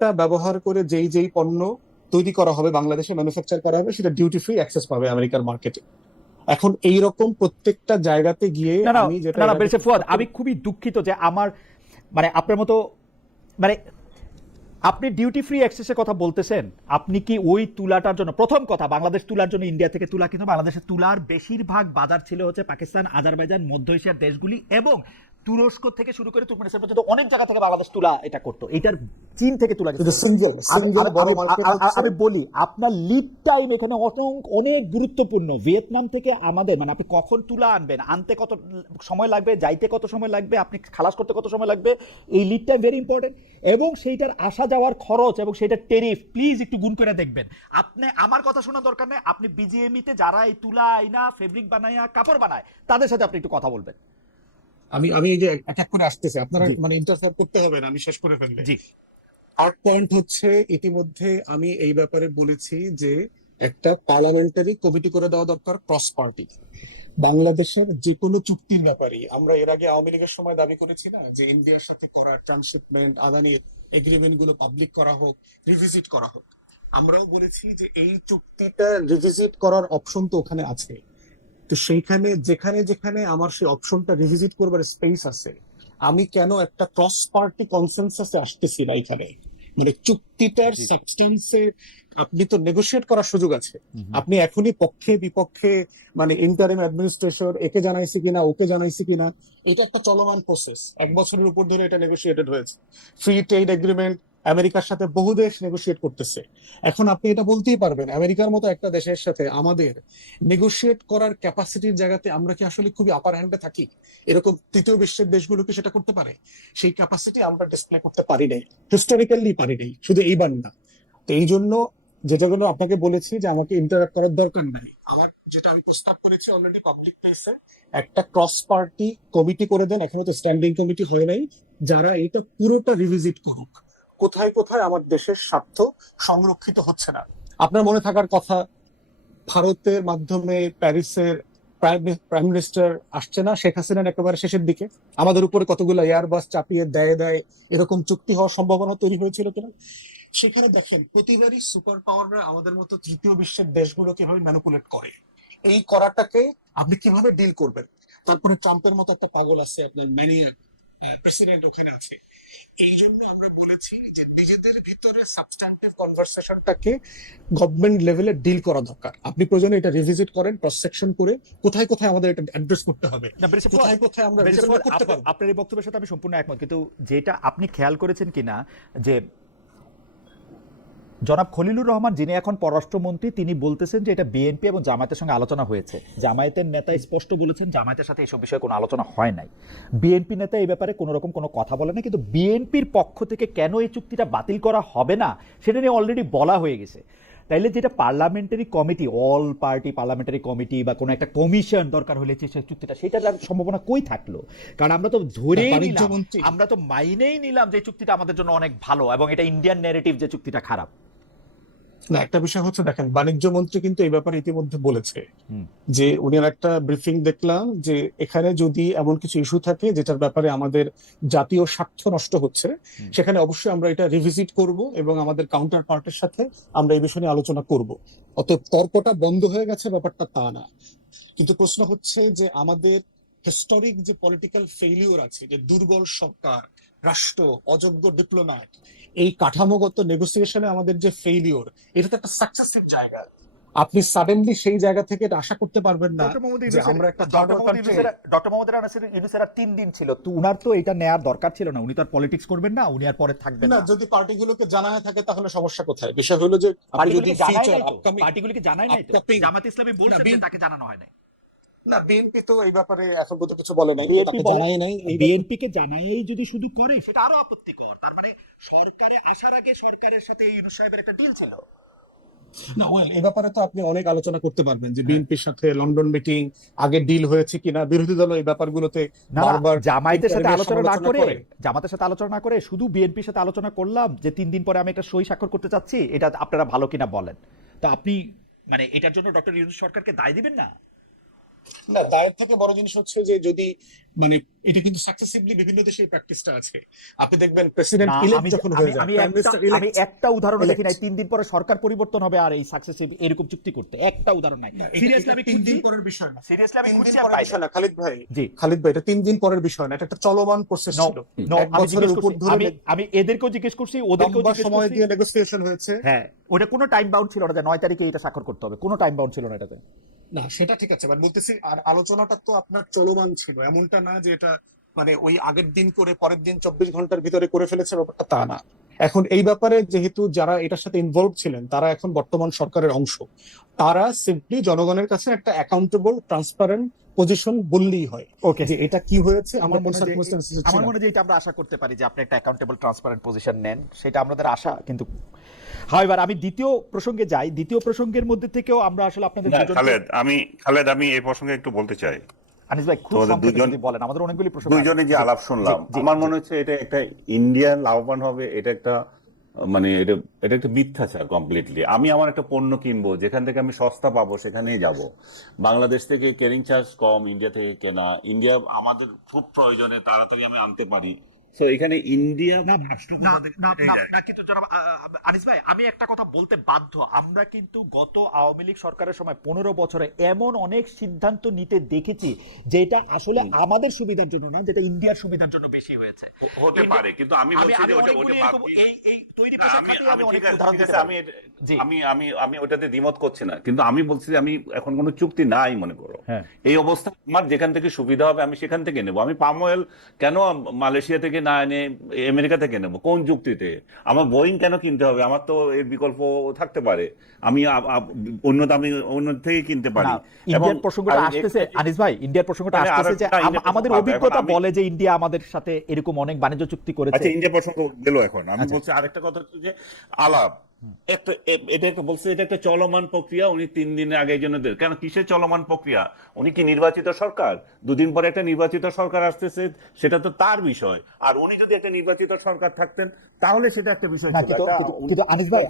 সিস্টেমটা ব্যবহার করে যেই যেই পণ্য তৈরি করা হবে, বাংলাদেশে ম্যানুফ্যাকচার করা হবে, সেটা ডিউটি ফ্রি অ্যাক্সেস পাবে আমেরিকার মার্কেটে। এখন এইরকম প্রত্যেকটা জায়গাতে গিয়ে না না আমি যেটা না না এর আগে বেরিসে ফুয়াদ, আমি খুবই দুঃখিত যে আমার মানে আপনার মতো মানে আপনি ডিউটি ফ্রি অ্যাক্সেসের কথা বলতেছেন। আপনি কি ওই তুলাটার জন্য, প্রথম কথা বাংলাদেশ তুলার জন্য ইন্ডিয়া থেকে তুলা কিন্তু বাংলাদেশের তুলার বেশিরভাগ বাজার ছিল হচ্ছে পাকিস্তান, আজারবাইজান, মধ্য এশিয়ার দেশগুলি এবং তুরস্ক থেকে শুরু করে তুর্কমেনিস্তান পর্যন্ত অনেক জায়গা থেকে বাংলাদেশ তুলা এটা করতো। এটার চীন থেকে তুলা যেত। আমি বলি আপনার লিড টাইম এখানে অনেক গুরুত্বপূর্ণ। ভিয়েতনাম থেকে আমাদের মানে আপনি কখন তুলা আনবেন, আনতে কত সময় লাগবে, যাইতে কত সময় লাগবে, আপনি খালাস করতে কত সময় লাগবে, এই লিড টাইম ভেরি ইম্পর্টেন্ট। এবং সেইটার আসা যাওয়ার খরচ এবং সেইটার টেরিফ প্লিজ একটু গুণ করে দেখবেন। আপনি আমার কথা শোনার দরকার নেই, আপনি বিজিএমইতে যারা এই তুলা আইনা ফেব্রিক বানায়া কাপড় বানায় তাদের সাথে আপনি একটু কথা বলবেন। আমি এই যে এক এক করে আসতেছে, আপনারা মানে ইন্টারফেয়ার করতে হবে না, আমি শেষ করে ফেললে। জি, থার্ড পয়েন্ট হচ্ছে, ইতিমধ্যে আমি এই ব্যাপারে বলেছি যে একটা পার্লামেন্টারি কমিটি করে দেওয়া দরকার, ক্রস পার্টি। বাংলাদেশের যে কোনো চুক্তির ব্যাপারে আমরা এর আগে আওয়ামী লীগের সময় দাবি করেছি না যে ইন্ডিয়ার সাথে করা ট্রান্সশিপমেন্ট, আদানির এগ্রিমেন্ট গুলো পাবলিক করা হোক, রিভিজিট করা হোক। আমরাও বলেছি যে এই চুক্তিটা রিভিজিট করার অপশন তো ওখানে আছে। তো সেইখানে যেখানে যেখানে আমার সেই অপশনটা রিভিজিট করবার স্পেস আছে, আমি কেন একটা ক্রস পার্টি কনসেনসাসে আসতেছি না এখানে? মানে চুক্তিটার সাবস্টেন্সে আপনি তো নেগোশিয়েট করার সুযোগ আছে। আপনি এখনই পক্ষে বিপক্ষে মানে ইন্টারিম অ্যাডমিনিস্ট্রেশন একে জানাইছি কিনা ওকে জানাইছি কিনা, এটা একটা চলমান প্রসেস। 1 বছরের উপর ধরে এটা নেগোশিয়েটেড হয়েছে। ফ্রি ট্রেড এগ্রিমেন্ট আমেরিকার সাথে বহু দেশ নেগোশিয়েট করতেছে। এখন আপনি এটা বলতেই পারবেন আমেরিকার মতো একটা দেশের সাথে আমাদের নেগোশিয়েট করার ক্যাপাসিটির জায়গাতে আমরা কি আসলে খুবই আপার হ্যান্ডে থাকি? এরকম তৃতীয় বিশ্বের দেশগুলো কি সেটা করতে পারে? সেই ক্যাপাসিটি আমরা ডিসপ্লে করতে পারি নাই, হিস্টোরিক্যালি পারি নাই, শুধু এইবার না। তো এই জন্য যেটাগুলো আপনাকে বলেছি যে আমাকে ইন্টারাক্ট করার দরকার নাই, আমার যেটা আমি প্রস্তাব করেছি অলরেডি পাবলিক প্লেসে, একটা ক্রস পার্টি কমিটি করে দেন। এখনো তো স্ট্যান্ডিং কমিটি হয় নাই, যারা এটা পুরোটা রিভিজিট করুক, কোথায় কোথায় আমার দেশের স্বার্থ সংরক্ষিত হচ্ছে না। আপনার মনে থাকার কথা, ভারতের মাধ্যমে প্যারিসের প্রাইম মিনিস্টার আসছে না, শেখ হাসিনার একেবারে শেষের দিকে আমাদের উপরে কতগুলো এয়ারবাস চাপিয়ে দেয় এরকম চুক্তি হওয়ার সম্ভাবনা তৈরি হয়েছিল কিনা? সেখানে দেখেন প্রতিবারই সুপার পাওয়াররা আমাদের মতো তৃতীয় বিশ্বের দেশগুলো কিভাবে ম্যানিপুলেট করে। এই করাটাকে আপনি কিভাবে ডিল করবেন? তারপরে ট্রাম্পের মতো একটা পাগল আছে, আপনার ম্যানিয়া প্রেসিডেন্ট ওখানে আছে। এই জন্য আমরা বলেছি যে নিজেদের ভিতরে সাবস্ট্যান্টিভ কনভারসেশনটাকে গভর্নমেন্ট লেভেলে ডিল করা দরকার। আপনি প্রয়োজনে এটা রিভিজিট করেন, ক্রস সেকশন করে কোথায় কোথায় আমাদের এটা অ্যাড্রেস করতে হবে, কোথায় কোথায় আমরা করতে পারবো। আপনার এই বক্তব্যের সাথে আমি সম্পূর্ণ একমত, কিন্তু যেটা আপনি খেয়াল করেছেন কিনা যে জনাব খলিলুর রহমান যিনি এখন পররাষ্ট্রমন্ত্রী তিনি বলতেছেন যে এটা বিএনপি এবং জামায়াতের সঙ্গে আলোচনা হয়েছে। জামায়াতের নেতা স্পষ্ট বলেছেন জামায়াতের সাথে এইসব বিষয়ে কোনো আলোচনা হয় নাই। বিএনপি নেতা এই ব্যাপারে কোনো রকম কোনো কথা বলে না, কিন্তু বিএনপির পক্ষ থেকে কেন এই চুক্তিটা বাতিল করা হবে না সেটা নিয়ে অলরেডি বলা হয়ে গেছে। তাইলে যেটা parliamentary committee, all party parliamentary committee বা কোনো একটা কমিশন দরকার হলে সেই চুক্তিটা, সেটার সম্ভাবনা কই থাকলো? কারণ আমরা তো ধরেই নিলাম, আমরা তো মাইনেই নিলাম যে চুক্তিটা আমাদের জন্য অনেক ভালো এবং এটা ইন্ডিয়ান ন্যারেটিভ যে চুক্তিটা খারাপ। না, একটা বিষয় হচ্ছে দেখেন, বাণিজ্য মন্ত্রী কিন্তু এই ব্যাপারে ইতিমধ্যে বলেছে যে উনি একটা ব্রিফিং দেখলাম যে এখানে যদি এমন কিছু ইস্যু থাকে যেটার ব্যাপারে আমাদের জাতীয় স্বার্থ নষ্ট হচ্ছে, সেখানে অবশ্যই আমরা এটা রিভিজিট করব এবং আমাদের কাউন্টার পার্টের সাথে আমরা এই বিষয় নিয়ে আলোচনা করব। অতএব তর্কটা বন্ধ হয়ে গেছে ব্যাপারটা তা না। কিন্তু প্রশ্ন হচ্ছে যে আমাদের হিস্টোরিক যে পলিটিক্যাল ফেইলিওর আছে, যে দুর্বল সরকার, রাষ্ট্র, অযোগ্য ডিপ্লোম্যাট, এই কাঠামোগত নেগোসিয়েশনে আমাদের যে ফেইলিওর, এটা তো একটা সাকসেসের জায়গা। আপনি সাডেনলি সেই জায়গা থেকে এটা আশা করতে পারবেন না যে আমরা একটা ডক্টর মোহাম্মদ ইউনূসের 3 দিন ছিল তো উনার তো এটা নেয়ার দরকার ছিল না, উনি তো আর পলিটিক্স করবেন না, উনি আর পরে থাকবেন না। যদি পার্টিগুলোকে জানায় থাকে তাহলে সমস্যা কোথায়? বিষয় হলো যে পার্টিগুলোকে জানায় নাই তো, জামাত ইসলামী বলছে যে তাকে জানানো হয় নাই। না, বিএনপি তো এই ব্যাপারে এখন পর্যন্ত কিছু বলে নাই, জানাই নাই। বিএনপি কে জানাই যদি শুধু করে সেটা আরো আপত্তিকর। তার মানে সরকারে আসার আগে সরকারের সাথে ইউনূস সাহেবের একটা ডিল ছিল। না, এই ব্যাপারে তো আপনি অনেক আলোচনা করতে পারবেন যে বিএনপির সাথে লন্ডন মিটিং আগে ডিল হয়েছে কিনা। বিরোধী দল এই ব্যাপারগুলোতে বারবার জামায়াতের সাথে আলোচনা না করে শুধু বিএনপির সাথে আলোচনা করলাম যে 3 দিন পরে আমি একটা সই স্বাক্ষর করতে চাচ্ছি, এটা আপনারা ভালো কিনা বলেন। তো আপনি মানে এটার জন্য ডক্টর ইউনূস সরকারকে দায় দিবেন না? না, দায়ের থেকে বড় জিনিস হচ্ছে যে যদি মানে এটা কিন্তু সাকসেসিভলি বিভিন্ন দেশের প্র্যাকটিসটা আছে। আপনি দেখবেন প্রেসিডেন্ট না, ইলেক্ট আমি যখন হয়ে যায়, আমি প্রাইম মিনিস্টার আমি ইলেক্ট, একটা উদাহরণ দেখি নাই 3 দিন পরে সরকার পরিবর্তন হবে আর এই সাকসেসিভ এরকম চুক্তি করতে একটা উদাহরণ নাই। সিরিয়াসলি আমি 3 দিন খুঁজছি, পরের বিষয় না, সিরিয়াসলি আমি 3 দিন খুঁজছি পরের পাই বিষয় নাই। না খালিদ ভাই। জি, খালিদ ভাই, এটা 3 দিন পরের বিষয় না, এটা একটা চলমান প্রসেস নো ছিল। নো, এক আমি বছরের জিজ্ঞেস উপর করছি, ধরে আমি এদেরকেও জিজ্ঞেস করছি, ওদেরকেও লম্বা জিজ্ঞেস সময় করছি। দিয়ে নেগোসিয়েশন হয়েছে। হ্যাঁ, ওটা কোনো টাইম বাউন্ড ছিল না যে 9 তারিখে এটা স্বাক্ষর করতে হবে, কোনো টাইম বাউন্ড ছিল না এটাতে। না সেটা ঠিক আছে, মানে বলতেছি আর আলোচনাটা তো আপনার চলমান ছিল, এমনটা না যে এটা মানে ওই আগের দিন করে পরের দিন 24 ঘন্টার ভিতরে করে ফেলেছে, ব্যাপারটা তা না। এখন এই ব্যাপারে যেহেতু যারা এটার সাথে ইনভলভ ছিলেন তারা এখন বর্তমান সরকারের অংশ, তারা সিম্পলি জনগণের কাছে একটা অ্যাকাউন্টেবল ট্রান্সপারেন্ট পজিশন বললেই হয় ওকে, যে এটা কি হয়েছে, আমরা আমার কোন মনে হয় যে সার্কামস্টেন্সেস আমার ছিলাম। মনে হয় যে এটা আমরা আশা করতে পারি যে আপনি একটা অ্যাকাউন্টেবল ট্রান্সপারেন্ট পজিশন নেন, সেটা আমাদের আশা। কিন্তু হয় এবার আমি দ্বিতীয় প্রসঙ্গে যাই, দ্বিতীয় প্রসঙ্গের মধ্যে থেকেও আমরা আসলে আপনাদের না দুজনকে, খালেদ আমি এই প্রসঙ্গে একটু বলতে চাই। আনিস ভাই খুব তোমাদের সংক্ষেপে দুজন যদি বলেন, আমাদের অনেকগুলি প্রসঙ্গ আছে। দুইজনে যে জি, আলাপ শুনলাম, জি, আমার জি। মনে হচ্ছে এটা একটা ইন্ডিয়া লাভবান হবে, এটা একটা মানে এটা একটা মিথ্যাচার কমপ্লিটলি। আমি আমার একটা পণ্য কিনবো, যেখান থেকে আমি সস্তা পাবো সেখানেই যাব। বাংলাদেশ থেকে ক্যারিং চার্জ কম, ইন্ডিয়া থেকে কেনা, ইন্ডিয়া আমাদের খুব প্রয়োজনে তাড়াতাড়ি আমি আনতে পারি। তো এখানে ইন্ডিয়া না রাষ্ট্র না কোথা থেকে না পেয়ে না যায়? না, কিন্তু জনাব আনিস ভাই, আমি একটা কথা বলতে বাধ্য। আমরা কিন্তু গত আওয়ামী লীগ সরকারের সময় 15 বছরে এমন অনেক সিদ্ধান্ত নিতে দেখেছি যেটা আসলে আমাদের সুবিধার জন্য না, যেটা ইন্ডিয়ার সুবিধার জন্য বেশি হয়েছে। হতে পারে, কিন্তু আমি আমি বলছি আমি যে ওটা অনেকগুলি ওটা এরকম এই তৈরি হ্যাঁ, পোশাক আমি খাতে আমি আমি অনেক ঠিক আছে, উদাহরণ ঠিক দিতে আছে, পারি। আমি জি, আমি ওটাতে দ্বিমত করছি না, কিন্তু আমি বলছি যে আমি এখন কোনো চুক্তি নাই মনে করো। হ্যাঁ। এই অবস্থা আমার যেখান থেকে সুবিধা হবে আমি সেখান থেকে নেব। আমি পাম অয়েল কেন মালয়েশিয়া থেকে না এনে আমেরিকা থেকে নেব? কোন যুক্তিতে? আমার বোয়িং কেন কিনতে হবে? আমার তো এর বিকল্প থাকতে পারে, আমি অন্য থেকে কিনতে পারি। না, এবং ইন্ডিয়ার প্রসঙ্গটা আসতেছে আনিস ভাই, ইন্ডিয়ার প্রসঙ্গটা মানে আসতেছে যে ইন্ডিয়ার আমাদের প্রসঙ্গ, এখন অভিজ্ঞতা আমি বলে যে ইন্ডিয়া আমাদের সাথে এরকম অনেক বাণিজ্য চুক্তি করেছে। আচ্ছা ইন্ডিয়া প্রসঙ্গ গেল, এখন আমি আচ্ছা। বলছি আরেকটা কথা হচ্ছে যে আলাপ এটা একটা বলছে, এটা একটা চলমান প্রক্রিয়া। উনি 3 দিনের আগে এই জন্য কেন, কিসের চলমান প্রক্রিয়া? উনি কি নির্বাচিত সরকার? 2 দিন পরে একটা নির্বাচিত সরকার আসতেছে, সেটা তো তার বিষয়। আর উনি যদি একটা নির্বাচিত সরকার থাকতেন তাহলে সেটা একটা বিষয় না, ছিল। কিন্তু আনিস ভাই,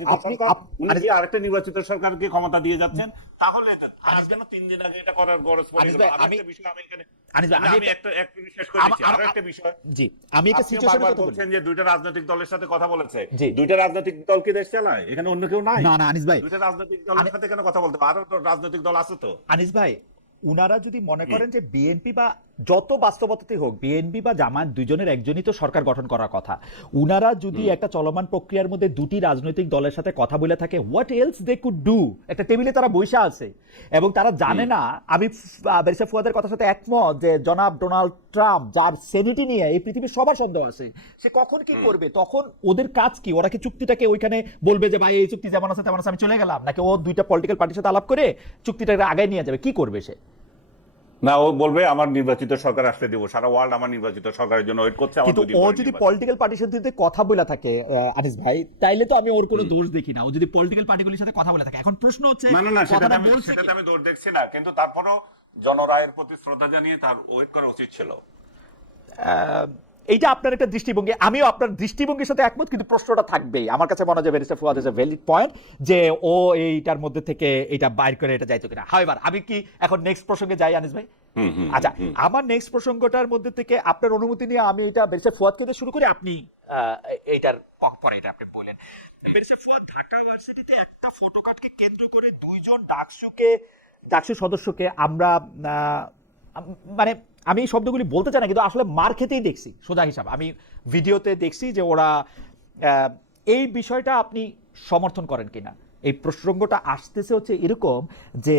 উনি কি আরেকটা নির্বাচিত সরকারকে ক্ষমতা দিয়ে যাচ্ছেন? তাহলে আর কেন 3 দিন আগে এটা করার গরজ পড়ে আনিস গেল? ভাই, আরেকটা বিষয় আমি এখানে আনিস ভাই, আমি একটা শেষ করে দিচ্ছি। আরো একটা বিষয়, জি, আমি একটা আপনি সিচুয়েশনের বারবার কথা বলি। বলছেন যে 2টা রাজনৈতিক দলের সাথে কথা বলেছে। জি। 2টা রাজনৈতিক দল কি দেশ চালায়? এখানে অন্য কেউ নাই? না না আনিস ভাই, 2টা রাজনৈতিক দলের সাথে কেন কথা বলতে হবে? আরো তো রাজনৈতিক দল আছে তো। আনিস ভাই, উনারা যদি মনে করেন যে বিএনপি বা যত বাস্তবতাতে হোক বিএনপি বা জামায়াত দুজনের একজনই তো সরকার গঠন করার কথা, উনারা যদি একটা চলমান প্রক্রিয়ার মধ্যে দুটি রাজনৈতিক দলের সাথে কথা বলে থাকে, what else they could do? একটা টেবিলে তারা বসে আছে এবং তারা জানে না। আমি বেরিসা ফুয়াদের কথার সাথে একমত যে জনাব ডোনাল্ড ট্রাম্প, যার সেনিটি নিয়ে এই পৃথিবীর সবার সন্দেহ আছে, সে কখন কি করবে, তখন ওদের কাজ কি? ওরা কি চুক্তিটাকে ওইখানে বলবে যে ভাই এই চুক্তি যেমন আছে তেমন আছে, আমি চলে গেলাম, নাকি ও দুইটা পলিটিক্যাল পার্টির সাথে আলাপ করে চুক্তিটাকে আগায় নিয়ে যাবে? কি করবে সে? না, ও বলবে আমার নির্বাচিত সরকার আসতে দেবো, সারা ওয়ার্ল্ড আমার নির্বাচিত সরকারের জন্য ওয়েট করছে। আমার কিন্তু 2 দিন ও পরে যদি নির্বাচন। পলিটিক্যাল পার্টির সাথে কথা বলে থাকে আনিস ভাই, তাইলে তো আমি ওর কোনো দোষ দেখি না। ও যদি পলিটিক্যাল পার্টিগুলির সাথে কথা বলে থাকে, এখন প্রশ্ন হচ্ছে না না না, কথাটা বলছে কি? সেটাতে আমি দৌড় দেখছি না, কিন্তু তারপরও জনরায়ের প্রতি শ্রদ্ধা জানিয়ে তার ওয়েট করা উচিত ছিল। এইটা আপনার একটা দৃষ্টিভঙ্গি, আমিও আপনার দৃষ্টিভঙ্গির সাথে একমত, কিন্তু প্রশ্নটা থাকবেই। আমার কাছে মনে হয় barrister Fuad is a valid point যে ও এইটার মধ্যে থেকে এটা বাইর করে এটা যাইতো কিনা। হাওয়েভার আমি কি এখন নেক্সট প্রসঙ্গে যাই আনিস ভাই? আচ্ছা, আমার নেক্সট প্রসঙ্গটার মধ্যে থেকে আপনার অনুমতি নিয়ে আমি এটা ব্যারিস্টার ফুয়াদকে দিয়ে শুরু করি, আপনি এইটার পরে এটা আপনি বলেন। ব্যারিস্টার ফুয়াদ, ঢাকা ইউনিভার্সিটিতে একটা ফটোকার্ডকে কেন্দ্র করে 2 জন ডাকসু সদস্যকে আমরা মানে আমি এই শব্দগুলি বলতে চাই না, কিন্তু আসলে মার খেতেই দেখছি সোজা হিসাব। আমি ভিডিওতে দেখছি যে ওরা এই বিষয়টা আপনি সমর্থন করেন কিনা? এই প্রসঙ্গটা আসতেছে হচ্ছে এরকম যে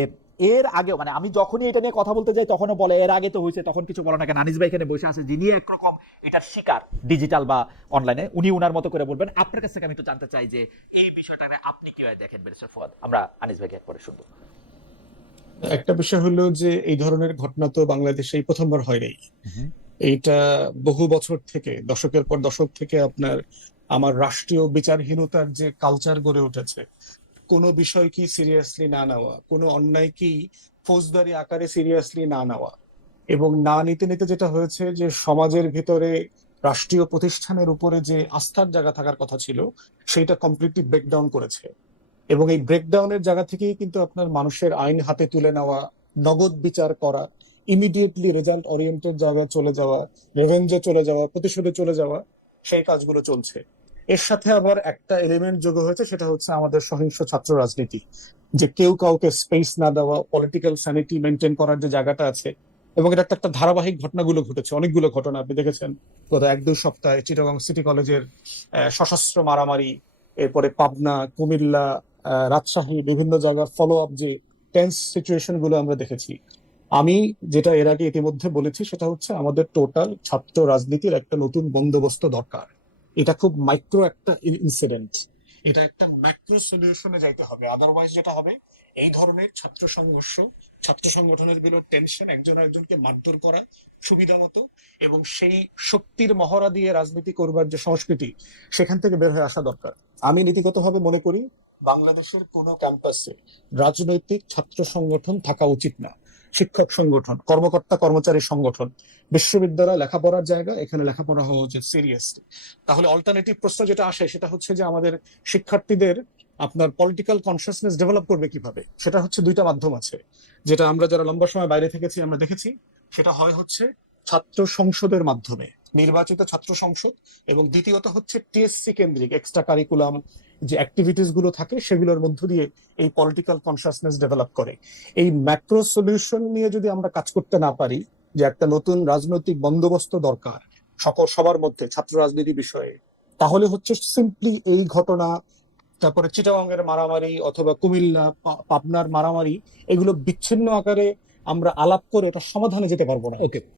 এর আগে, মানে আমি যখনই এটা নিয়ে কথা বলতে যাই তখনও বলে এর আগে তো হয়েছে, তখন কিছু বলো না কেন? আনিস ভাই এখানে বসে আছে, যিনি একরকম এটার শিকার ডিজিটাল বা অনলাইনে, উনি উনার মতো করে বলবেন। আপনার কাছ থেকে আমি তো জানতে চাই যে এই বিষয়টাকে আপনি কিভাবে দেখেন ব্যারিস্টার ফুয়াদ? আমরা আনিস ভাইকে একবারে শুনবো। একটা বিষয় হলো যে এই ধরনের ঘটনা তো বাংলাদেশে এই প্রথমবার হয় নাই। এইটা বহু বছর থেকে, দশকের পর দশক থেকে আপনার আমার রাষ্ট্রীয় বিচারহীনতার যে কালচার গড়ে উঠেছে, কোনো বিষয় কি সিরিয়াসলি না নেওয়া, কোনো অন্যায় কি ফৌজদারি আকারে সিরিয়াসলি না নেওয়া, এবং না নিতে নিতে যেটা হয়েছে যে সমাজের ভিতরে রাষ্ট্রীয় প্রতিষ্ঠানের উপরে যে আস্থার জায়গা থাকার কথা ছিল সেটা কমপ্লিটলি ব্রেকডাউন করেছে। এবং এই ব্রেকডাউনের জায়গা থেকেই কিন্তু আপনার মানুষের আইন হাতে তুলে নেওয়া, নগদ বিচার করা, ইমিডিয়েটলি রেজাল্ট ওরিয়েন্টেড জায়গায় চলে যাওয়া, রেভেঞ্জে চলে যাওয়া, প্রতিশোধে চলে যাওয়া, সেই কাজগুলো চলছে। এর সাথে আবার একটা এলিমেন্ট যোগ হয়েছে, সেটা হচ্ছে আমাদের সহিংস ছাত্র রাজনীতি, যে কেউ কাউকে স্পেস না দেওয়া, পলিটিক্যাল স্যানিটি মেনটেন করার যে জায়গাটা আছে। এবং এটা একটা ধারাবাহিক ঘটনাগুলো ঘটেছে, অনেকগুলো ঘটনা আপনি দেখেছেন গত 1-2 সপ্তাহে চিটাগং সিটি কলেজের সশস্ত্র মারামারি, এরপরে পাবনা, কুমিল্লা, রাজশাহী, বিভিন্ন জায়গার ফলো আপ যে টেন্স সিচুয়েশন গুলো আমরা দেখেছি। আমি যেটা এর আগে ইতিমধ্যে বলেছি, সেটা হচ্ছে আমাদের টোটাল ছাত্র রাজনীতির একটা নতুন বন্দোবস্ত দরকার। এটা খুব মাইক্রো একটা ইনসিডেন্ট, এটা একটা ম্যাক্রো সলিউশনে যাইতে হবে। আদারওয়াইজ যেটা হবে, এই ধরনের ছাত্র সংঘর্ষ, ছাত্র সংগঠনের বিরুদ্ধে টেনশন, একজন আরেকজনকে মারধর করা সুবিধা মতো, এবং সেই শক্তির মহড়া দিয়ে রাজনীতি করবার যে সংস্কৃতি, সেখান থেকে বের হয়ে আসা দরকার। আমি নীতিগতভাবে মনে করি বাংলাদেশের কোনো ক্যাম্পাসে রাজনৈতিক ছাত্র সংগঠন থাকা উচিত না। শিক্ষক সংগঠন, কর্মকর্তা কর্মচারী সংগঠন, বিশ্ববিদ্যালয় লেখাপড়ার জায়গা, এখানে লেখাপড়া হওয়া উচিত সিরিয়াসলি। তাহলে অল্টারনেটিভ প্রশ্ন যেটা আসে, সেটা হচ্ছে যে আমাদের শিক্ষার্থীদের আপনার পলিটিক্যাল কনসিয়াসনেস ডেভেলপ করবে কিভাবে। সেটা হচ্ছে দুইটা মাধ্যম আছে, যেটা আমরা যারা লম্বা সময় বাইরে থেকেছি আমরা দেখেছি। সেটা হয় হচ্ছে ছাত্র সংসদের মাধ্যমে, নির্বাচিত ছাত্র সংসদ, এবং দ্বিতীয়ত হচ্ছে টিএসসি কেন্দ্রিক এক্সট্রা কারিকুলাম যে অ্যাক্টিভিটিস গুলো থাকে, সেগুলোর মধ্য দিয়ে এই পলিটিক্যাল কনসিয়াসনেস ডেভেলপ করে। এই ম্যাক্রো সলিউশন নিয়ে যদি আমরা কাজ করতে না পারি, যে একটা নতুন রাজনৈতিক বন্দোবস্ত দরকার সবার মধ্যে ছাত্র রাজনীতি বিষয়ে, তাহলে হচ্ছে সিম্পলি এই ঘটনা, তারপরে চিটাগাংয়ের মারামারি অথবা কুমিল্লা পাবনার মারামারি, এগুলো বিচ্ছিন্ন আকারে আমরা আলাপ করে এটা সমাধানে যেতে পারবো না। ওকে।